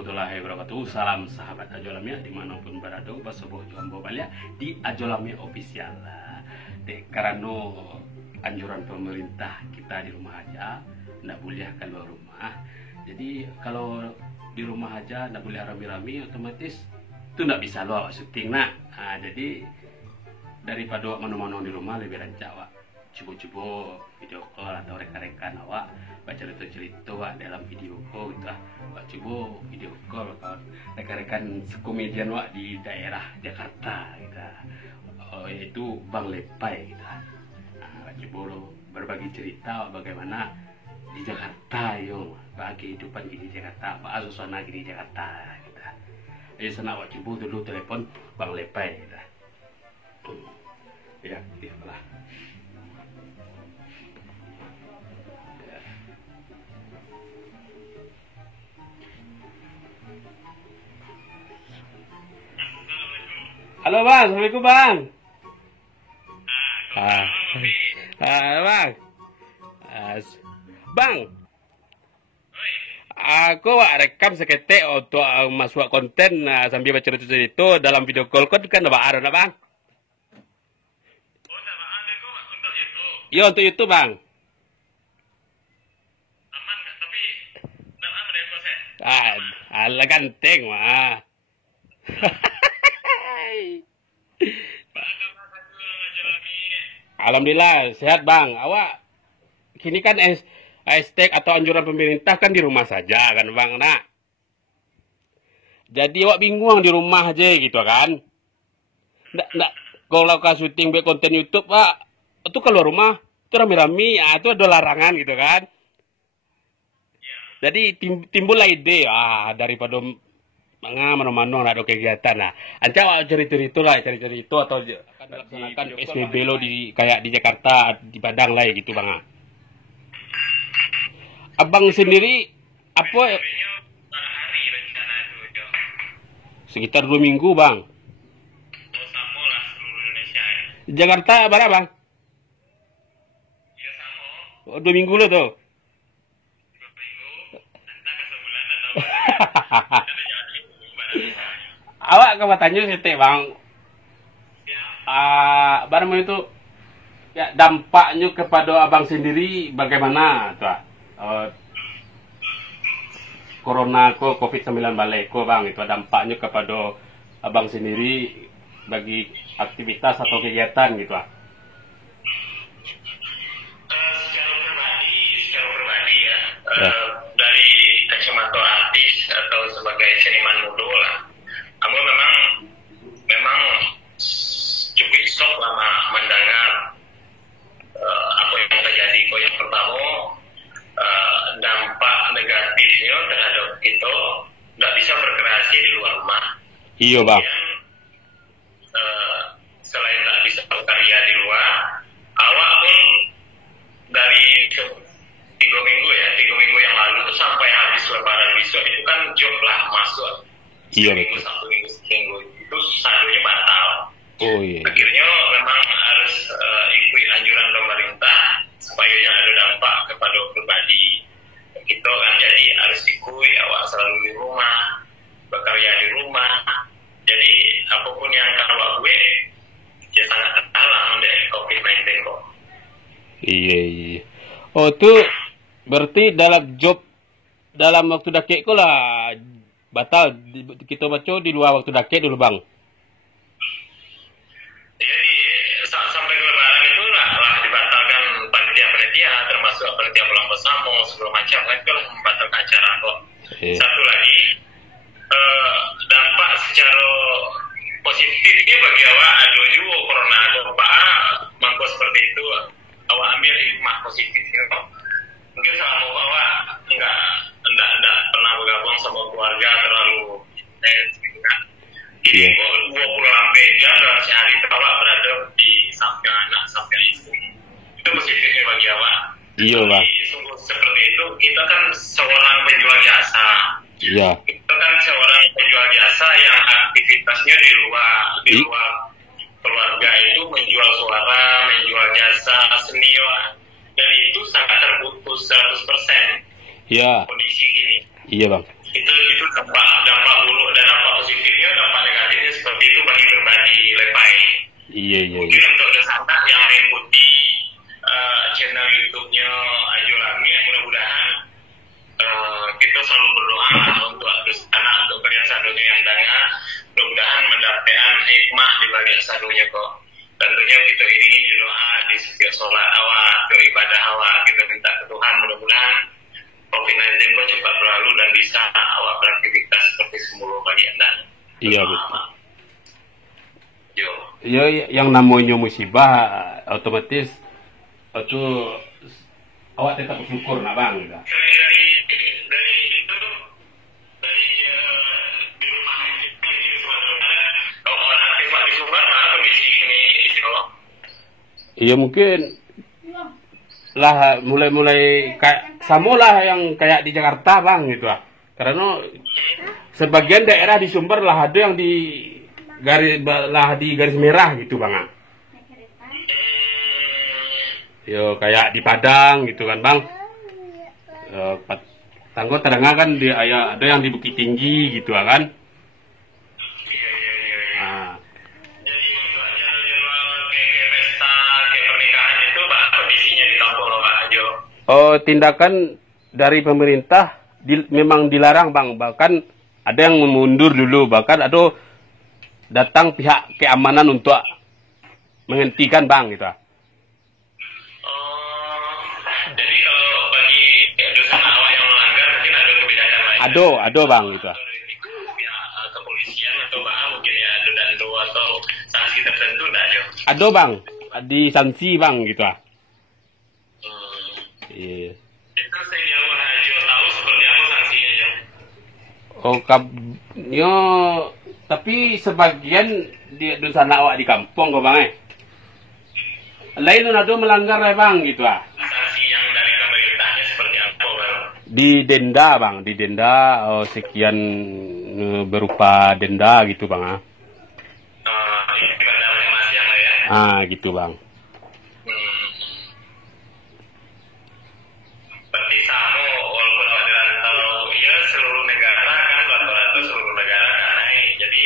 warahmatullahi wabarakatuh. Salam sahabat Ajolamia dimanapun berada, basoboh jombo balia di Ajolamia official. Karena anjuran pemerintah kita di rumah aja, nggak boleh keluar rumah. Jadi kalau di rumah aja nggak boleh rame-rame, otomatis itu nggak bisa lo syuting nak. Jadi daripada mano-mano di rumah lebih rancak wak. Coba-coba video call atau rekan-rekan awak baca cerita wak dalam video call gitu wak, coba video call kawan rekan-rekan sekomedian wak di daerah Jakarta gitu, yaitu Bang Lepai gitu. Coba lo berbagi cerita bagaimana di Jakarta yo, bagi kehidupan di Jakarta, apa suasana di Jakarta gitu. Jadi sana wak coba dulu telepon Bang Lepai gitu. Ya, itulah. Halo bang, assalamualaikum bang. Bang, bang, aku rekam seketik untuk masuk konten sambil baca cerita dalam video call kan ada na bang? Untuk itu. Iya untuk itu bang. Aman nggak? Tapi nggak aman deh proses. Ala ganteng mah. Alhamdulillah sehat bang. Awak kini kan hashtag atau anjuran pemerintah kan di rumah saja kan bang nak. Jadi awak bingung di rumah aja gitu kan. Nggak kalau kau syuting buat konten YouTube pak, itu keluar rumah itu rame-rame, itu ada larangan gitu kan. Jadi timbullah ide daripada mano-mano ada kegiatan lah. Anca cerita-cerita lah, cerita-cerita atau akan dilaksanakan PSBB lo di kayak di Jakarta, di Padang lah gitu bang. Abang sendiri apa? Hari rencana itu, Jo. Sekitar 2 minggu bang. Sama lah seluruh Indonesia. Di Jakarta berapa bang? Iya sama. 2 minggu lo tuh. 2 minggu. Entah ke sebulan atau Awak ke tanya sih bang. ya. Barang itu ya dampaknya kepada abang sendiri bagaimana tuh? Corona COVID-19 balik bang, itu dampaknya kepada abang sendiri bagi aktivitas atau kegiatan gitu Secara pribadi ya, dari kacamata artis atau sebagai seniman muda lah, kamu memang cukup shock lama mendengar apa yang terjadi. Yang pertama, dampak negatifnya terhadap kita nggak bisa berkreasi di luar rumah. Iya bang. Selain nggak bisa berkarya di luar, awak pun dari 3 minggu yang lalu tuh sampai habis lebaran besok itu kan job lah masuk. Iya Minggu, betul. satu minggu, seminggu itu saldonya batal. Oh iya. Akhirnya memang harus ikut anjuran pemerintah supaya jangan ada dampak kepada pribadi kita kan, jadi harus ikut awak selalu di rumah, bekerja di rumah. Jadi apapun yang kalau gue ya sangat terhalang dari COVID-19 kok. Iya. Oh tuh berarti dalam waktu dakek ko lah batal kita baca di luar waktu dakek dulu bang. Jadi sampai ke lebaran itu lah dibatalkan panitia termasuk panitia pulang bersama segala macam kan, itu lah membatalkan acara kok. Satu lagi dampak secara positifnya bagi awak ada juga corona atau apa mangko seperti itu awak ambil hikmah positifnya kok. Mungkin selama awak enggak pernah bergabung sama keluarga terlalu intens gitu kan. Jadi 20 sampai jam dalam sehari itu awak berada di samping anak, samping istri. Itu positifnya bagi awak. Iya bang. Sungguh seperti itu, kita kan seorang penjual jasa. Iya. Kita kan seorang penjual jasa yang aktivitasnya di luar keluarga itu menjual suara, menjual jasa, seni, dan itu sangat terputus 100% Iya. kondisi ini. Iya bang. Itu dampak buruk dan dampak positifnya, dampak negatifnya seperti itu bagi pribadi Lepai. Iya. Mungkin untuk desana yang mengikuti channel YouTube-nya Ajo Lami, mudah-mudahan kita selalu berdoa untuk desana, untuk kalian sadonya yang dengar, mudah-mudahan mendapatkan hikmah di balik sadonya kok. Tentunya kita iringi doa di setiap sholat awak, ke ibadah awak, kita minta ke Tuhan mudah-mudahan COVID-19 kok cepat berlalu dan bisa awak beraktivitas seperti semula bagi anda. Iya betul. Ya, yang namanya musibah otomatis itu awak tetap bersyukur nak bang. Gitu. Dari itu dari di rumah ini sebenarnya kalau orang aktif di Sumbar, mana kondisi ini hijau? Iya mungkin lah mulai kayak samolah yang kayak di Jakarta bang gitu lah. Karena sebagian daerah di Sumber lah ada yang di garis merah gitu bang. Yo kayak di Padang gitu kan bang. Tanggo terengah kan ada yang di Bukit Tinggi gitu kan. Nah. Jadi untuk acara-acara kayak pesta, kayak pernikahan itu Pak, kondisinya di kampung lo Pak Ajo? Oh, tindakan dari pemerintah memang dilarang bang. Bahkan ada yang mundur dulu, bahkan ada datang pihak keamanan untuk menghentikan bang gitu. Jadi kalau bagi dosen awak yang melanggar mungkin ada kebijakan lain. Ada bang gitu. Pihak kepolisian atau bahkan mungkin ya ada dando atau sanksi tertentu enggak Ajo? Ada bang, di sanksi bang gitu. Iya. Itu sejauh Ajo tahu seperti apa sanksinya Ajo? Oh yo tapi sebagian di dosen awak di kampung kok bang lain ada melanggar bang gitu Sanksi yang dari pemerintahnya seperti apa bang? Didenda bang, sekian berupa denda gitu bang. Ini pada masing-masing lah ya. Gitu bang. Berarti sama walaupun awak dirantau ya seluruh negara kan rata-rata seluruh negara kan naik. Jadi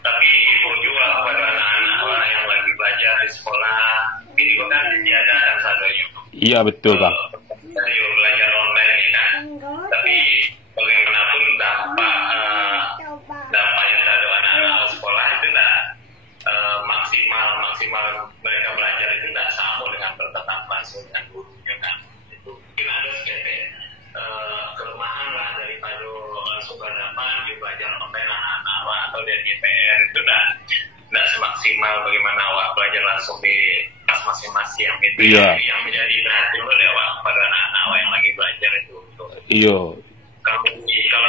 tapi ibu juga kepada anak-anak orang yang lagi belajar di sekolah ini kan ditiadakan sadonya. Iya betul bang. Saya belajar online ini kan. Tapi bagaimanapun dampaknya terhadap anak-anak sekolah itu tidak maksimal mereka belajar itu tidak sama dengan bertatap langsung dengan gurunya kan. Itu mungkin ada sedikit kelemahan lah daripada langsung berhadapan di belajar online anak-anak atau dari DPR itu tidak semaksimal bagaimana awak belajar langsung di kelas masing-masing itu yang menjadi perhatian lo lewat pada anak-anak awak yang lagi belajar itu. Iya. Kalau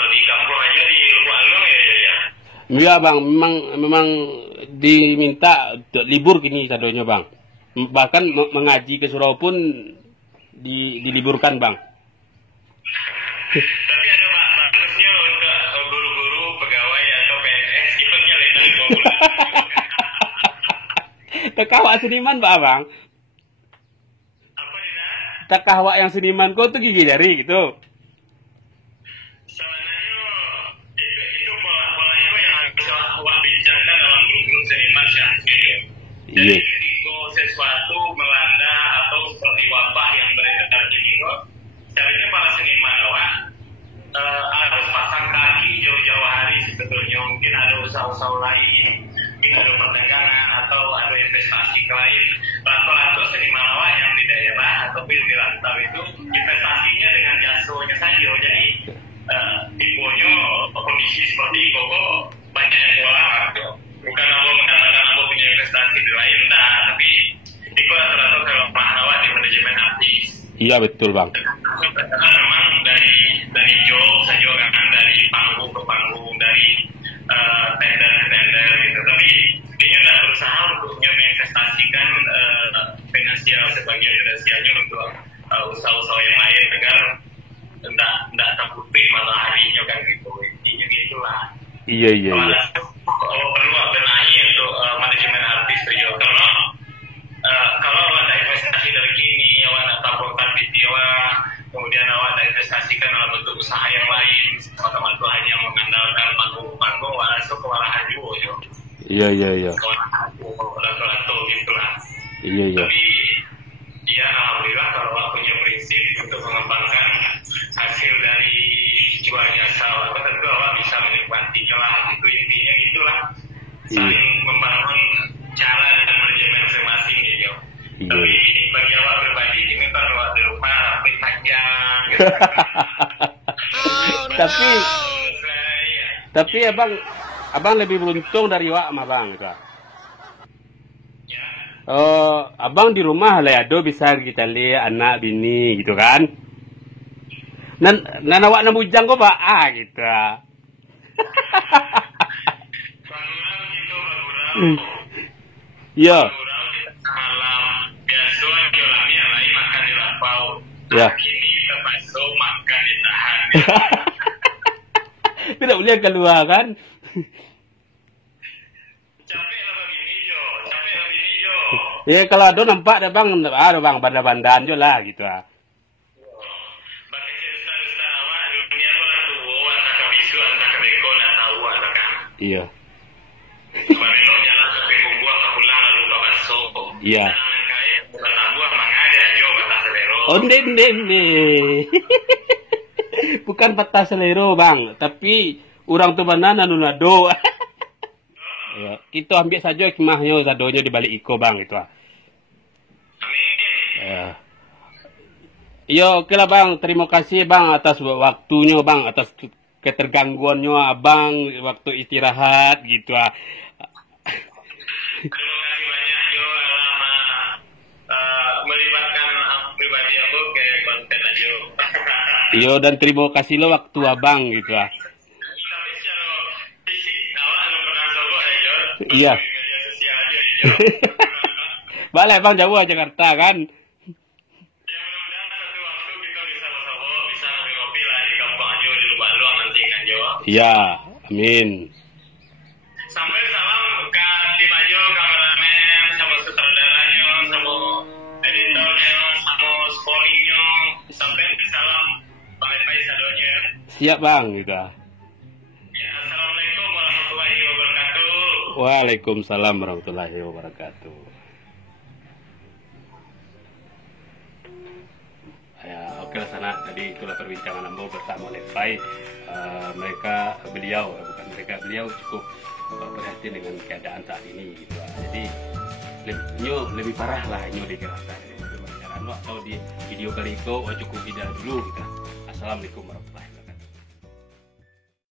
di kampung aja di Lubuk Alung ya. Iya bang, memang diminta libur gini sadonya bang. Bahkan mengaji ke surau pun diliburkan bang. Tapi ada bagusnya untuk guru-guru, pegawai atau PNS kipernya lain dari bawah. Tekawak seniman pak bang. Apa Dina? Tekawak yang seniman kok tuh gigi jari gitu. Sebenarnya itu pola itu yang harus awak bincangkan dalam grup-grup seniman syahir. Jadi ketika sesuatu melanda atau seperti wabah yang beredar di Inggris, seharusnya para seniman awak harus pasang kaki jauh-jauh hari sebetulnya. Mungkin ada usaha-usaha lain, mungkin ada perdagangan atau ada investasi lain. Rata-rata seniman awak yang di daerah ataupun di rantau itu investasinya dengan jasanya saja. Jadi tipunya kondisi seperti itu kok banyak yang keluar. Bukan aku mengatakan aku punya investasi di lain, tapi itu rata-rata kelemahan awak di manajemen artis. Iya betul bang. Karena memang dari job saja kan, dari panggung ke panggung, dari tender ke tender gitu. Tapi dia tidak berusaha untuk menginvestasikan finansial sebagian finansialnya untuk usaha-usaha yang lain agar tidak terbukti malah harinya kan gitu. Intinya gitulah. Iya. Kalau perlu benahi untuk manajemen artis saja. Kalau ada investasi dari kini, awak nak tabungkan video, kemudian awak ada investasikan dalam bentuk usaha yang lain, Iya, iya, iya. Lato-lato gitu lah. Iya, iya. Tapi ya alhamdulillah kalau Wak punya prinsip untuk mengembangkan hasil dari jual jasa Wak, tentu Wak bisa menikmatinya lah, gitu intinya gitulah. Saling membangun cara dan manajemen masing-masing ya Jo. Iya. Tapi bagi Wak pribadi ini kalau Wak di rumah rambut panjang. Tapi abang lebih beruntung dari Wak sama Bang itu. Abang di rumah lah ya, bisa kita lihat anak bini gitu kan. Nan awak bujang kok Pak gitu. Iya. Ya. Ini terpaksa makan ditahan. Tidak boleh keluar kan? Capek lah begini Jo. Ya kalau ada nampak ada bang bandar-bandar jo lah gitu ah. Bagi cerita-cerita awak dunia tu lah tua, antara kebisu, antara kebeko, nak tahu ada kan. Iya. Babelo jalan sampai kumbuah ke pulang lalu ke baso. Iya. Jangan kaya bukan tabuah mangada Jo batas selero. Oh ne. Bukan patah selero bang, tapi orang tu banana nunado. Ya, kita ambil saja hikmahnya sadonya di balik iko bang itu ah. Amin. Ya. Yo, oke lah bang, terima kasih bang atas waktunya bang, atas ketergangguannya abang waktu istirahat gitu ah. Terima kasih banyak Jo lama melibatkan pribadi aku ke konten aja. Yo, dan terima kasih lo waktu abang gitu ah. Tapi secara fisik awak anu pernah sogok ya Jo. Iya. Di media sosial aja ya Jo. Balik bang jauh Jakarta kan. Ya mudah-mudahan satu waktu kita bisa bersama, bisa ngopi-ngopi lah di kampung aja di Lubang Luang nanti kan Jo. Iya, amin. Sampai salam ke tim aja, kameramen, sama sutradaranya, sama editornya, sama scoringnya. Sampai salam bye-bye sadonya. Siap bang gitu ah. Ya, assalamualaikum warahmatullahi wabarakatuh. Waalaikumsalam warahmatullahi wabarakatuh. Ya, oke lah sana tadi itulah perbincangan Ambo bersama Lepai. Beliau cukup perhatian dengan keadaan saat ini gitu. Jadi lebih parah lah nyo dikerasan. Atau di video kali itu cukup tidak dulu kita. Assalamualaikum warahmatullahi wabarakatuh.